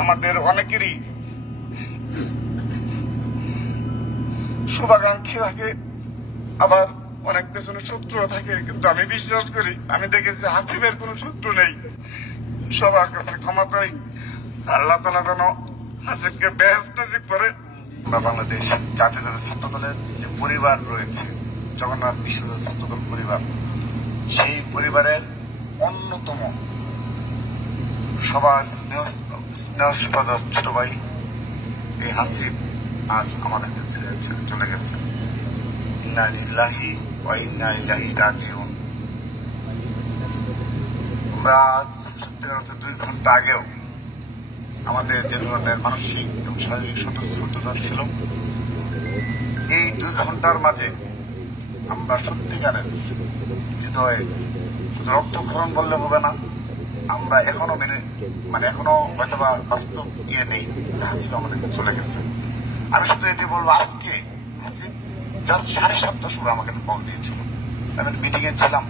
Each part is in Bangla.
আমাদের অনেকেরই শুভাকাঙ্ক্ষী থাকে, আবার অনেক পেছনে শত্রু থাকে, কিন্তু আমি বিশ্বাস করি, আমি দেখেছি হাসিবের কোন শত্রু নেই। সবার কাছে ক্ষমা চাই, আল্লাহ তাআলা যেন হাসিবকে বেহেশত নসিব করে। বাংলাদেশ জাতীয়তাবাদী ছাত্র দলের যে পরিবার রয়েছে, জগন্নাথ বিশ্ববিদ্যালয় ছাত্রদল পরিবার, সেই পরিবারের অন্যতম সবার স্নেহস্পদ ছোট ভাই এই হাসিব আজ আমাদেরকে চলে গেছে। ইন্না লিল্লাহি ওয়া ইন্না ইলাইহি রাজিউন। আমরা আজ সত্যিকার অর্থে 2 ঘন্টা আগেও আমাদের যে ধরনের মানসিক এবং শারীরিক স্বতঃস্ফূর্ততা ছিল, এই 2 ঘন্টার মাঝে আমরা সত্যিকারের হৃদয়ে শুধু রক্তক্ষরণ বললে হবে না, আমরা এখনো এখনো হয়তোবা বাস্তব দিয়ে নেই হাসিব আমাদেরকে চলে গেছে। আমি শুধু এটি বলবো, আজকে হাসিব জাস্ট 7:30টার সময় আমাকে কল দিয়েছিল। আমি মিটিং এ ছিলাম,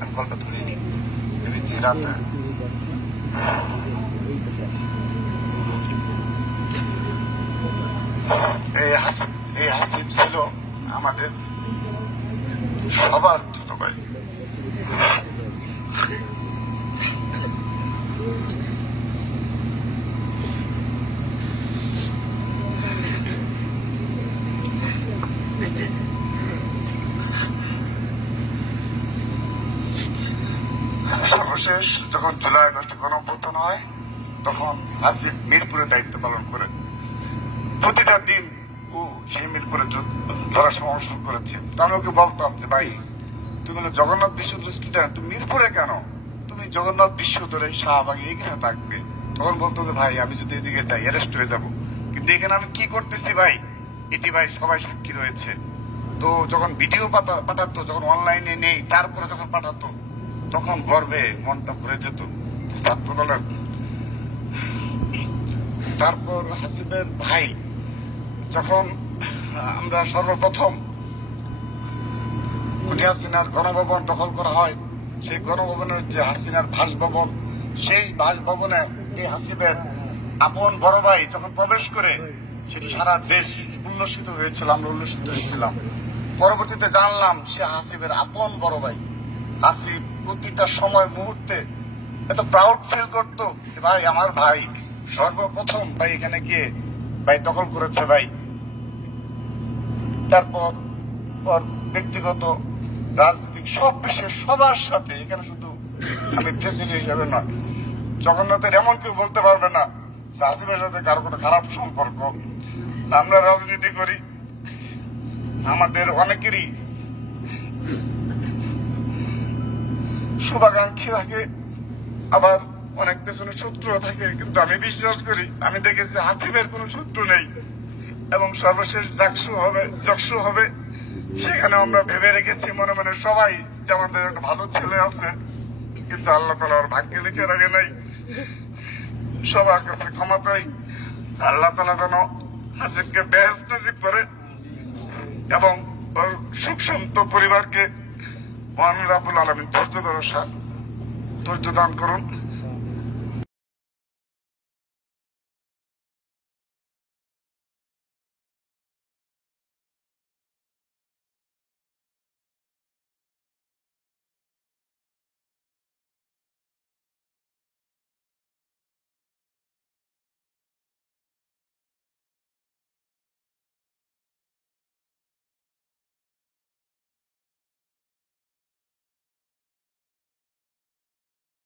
আমি কলটা ধরিনি, ভেবেছি রাতে। এই হাসিব ছিল আমাদের সবার ছোট ভাই। সর্বশেষ যখন জুলাই আগস্টে গণঅভ্যুত্থান হয়, তখন হাসিব মিরপুরে দায়িত্ব পালন করে প্রতিটা দিন ও সেই মিরপুরে ধরার সময় অংশগ্রহণ করেছে। তো আমি ওকে বলতাম যে, ভাই তুমি হলো জগন্নাথ বিশ্ববিদ্যালয়ের স্টুডেন্ট, তুমি মিরপুরে কেন? তুমি জগন্নাথ বিশ্ববিদ্যালয়ের শাহবাগে এখানে থাকবে। তখন বলতো যে, ভাই আমি যদি এদিকে যাই অ্যারেস্ট হয়ে যাবো, কিন্তু এখানে আমি কি করতেছি ভাই, এটি ভাই সবাই সাক্ষী রয়েছে। তো যখন ভিডিও পাঠাতো, যখন অনলাইনে নেই, তারপরে যখন পাঠাতো, তখন গর্বে মনটা ভরে যেত ছাত্র দলের। তারপর হাসিবের ভাই, যখন আমরা সর্বপ্রথম হাসিনার গণভবন দখল করা হয়, সেই গণভবনের যে হাসিনার বাসভবন, সেই বাসভবনে এই হাসিবের আপন বড় ভাই যখন প্রবেশ করে, সেটি সারা দেশ উল্লসিত হয়েছিল, আমরা উল্লসিত হয়েছিলাম। পরবর্তীতে জানলাম সে হাসিবের আপন বড় ভাই। হাসিব প্রতিটা সময় মুহূর্তে এত প্রাউড ফিল করতো যে, ভাই আমার ভাই সর্বপ্রথম ভাই এখানে গিয়ে ভাই দখল করেছে ভাই। তারপর ব্যক্তিগত রাজনৈতিক সব বিষয়ে সবার সাথে, এখানে শুধু আমি প্রেসিডেন্ট হিসেবে নয়, জগন্নাথের এমন কেউ বলতে পারবে না যে হাসিবের সাথে কারো কোনো খারাপ সম্পর্ক। আমরা রাজনীতি করি, আমাদের অনেকেরই শুভাকাঙ্ক্ষী থাকে, আবার অনেক পেছনে শত্রু থাকে, কিন্তু আমি বিশ্বাস করি, আমি দেখেছি হাসিবের কোন শত্রু নেই। এবং সর্বশেষ যকসু হবে, সেখানে আমরা ভেবে রেখেছি মনে মনে সবাই যে আমাদের একটা ভালো ছেলে আছে, কিন্তু আল্লাহ তাআলা ওর ভাগ্যে লিখে রাখে নাই। সবার কাছে ক্ষমা চাই, আল্লাহ তাআলা যেন হাসিবকে বেহেশত নসিব করে এবং ওর সুখ শান্ত পরিবারকে মহান রাব্বুল আলামিন ধৈর্য দান করুন।